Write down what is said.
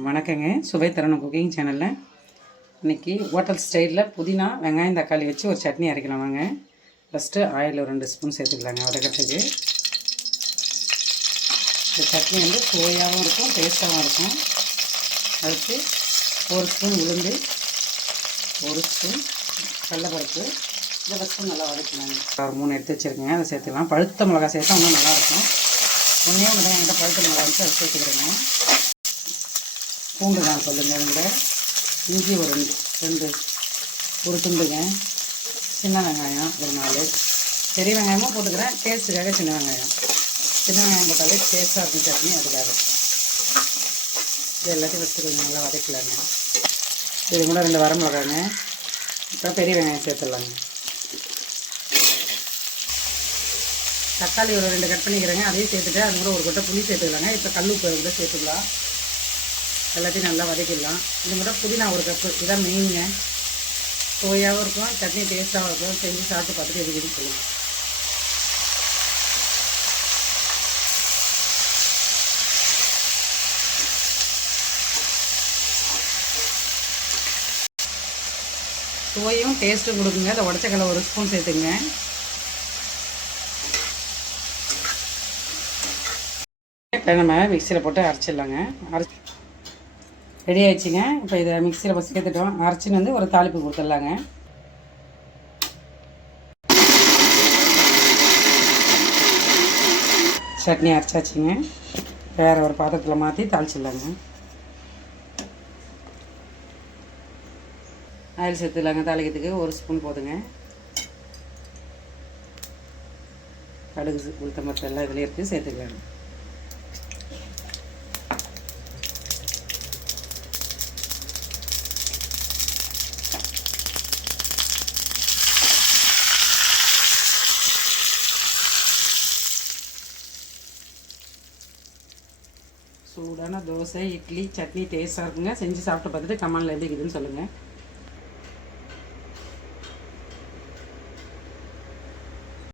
வணக்கங்க. சுவை தரணும் குக்கிங் சேனலில் இன்றைக்கி ஹோட்டல் ஸ்டைலில் புதினா வெங்காயம் தக்காளி வச்சு ஒரு சட்னி அரைக்கலாம் வாங்க. ஃபஸ்ட்டு ஆயில் ஒரு 2 ஸ்பூன் சேர்த்துக்கலாங்க வதக்கிறதுக்கு. இந்த சட்னி வந்து சுவையாகவும் இருக்கும், டேஸ்ட்டாகவும் இருக்கும். அதுக்கு 1 ஸ்பூன் உளுந்து, 1 ஸ்பூன் கடலைப்பருப்பு, இதை ஃபஸ்ட்டு நல்லா வதக்கலாங்க. ஒரு 3 எடுத்து வச்சுருக்கேங்க, அதை சேர்த்துக்கலாம். பழுத்த மிளகா சேர்த்தா இன்னும் நல்லாயிருக்கும். ஒன்றே ஒன்று தான் என்கிட்ட பழுத்த மிளகா வச்சு அதை சேர்த்துக்கிறேங்க. பூண்டு தான் சொல்லுங்கள் இதில். இஞ்சி ஒரு துண்டுங்க. சின்ன வெங்காயம் ஒரு 4, பெரிய வெங்காயமும் போட்டுக்கிறேன் டேஸ்ட்டுக்காக. சின்ன வெங்காயம் போட்டாலே டேஸ்ட்டாக இருக்கும் சட்னி, அதுக்காக. இது எல்லாத்தையும் ஃபஸ்ட்டு கொஞ்சம் நல்லா வதக்கலாங்க. இது கூட 2 வரமிளகாங்க. அப்புறம் பெரிய வெங்காயம் சேர்த்துடலாங்க. தக்காளி ஒரு 2 கட் பண்ணிக்கிறேங்க, அதையும் சேர்த்துட்டு அது கூட ஒரு கொட்டை புளி சேர்த்துக்கலாங்க. இப்போ கல் உப்பு கூட சேர்த்துக்கலாம். எல்லாத்தையும் நல்லா வதக்கிடலாம். இது கூட புதினா 1 கப்பு. இதுதான் மெயினுங்க. சுவையாகவும் இருக்கும், சட்னி டேஸ்ட்டாகவும் இருக்கும். செஞ்சு சாப்பிட்டு பார்த்துட்டு எதுக்கு சொல்லுங்கள். சுவையும் டேஸ்ட்டும் கொடுக்குங்க. அதை உடச்சக்கடலை 1 ஸ்பூன் சேர்த்துங்க. நம்ம மிக்சியில் போட்டு அரைச்சிடலாங்க. ரெடி ஆகிடுச்சிங்க. இப்போ இதை மிக்சியில் ஃபஸ்ட் சேர்த்துட்டோம். அரைச்சின்னு வந்து ஒரு தாளிப்பு கொடுத்துடலாங்க. சட்னி அரைச்சாச்சுங்க. வேறு ஒரு பாத்திரத்தில் மாற்றி தாளிச்சிடலாங்க. ஆயில் சேர்த்துடலாங்க. தாளிக்கிறதுக்கு 1 ஸ்பூன் போதுங்க. கடுகு உளுத்தம்பருப்பு எல்லாம் இதில் இருக்குது, சேர்த்துக்கலாங்க. சூடான தோசை, இட்லி, சட்னி டேஸ்ட்டாக இருக்குங்க. செஞ்சு சாப்பிட்டு பார்த்துட்டு கமெண்டில் எப்படி இருக்குதுன்னு சொல்லுங்கள்.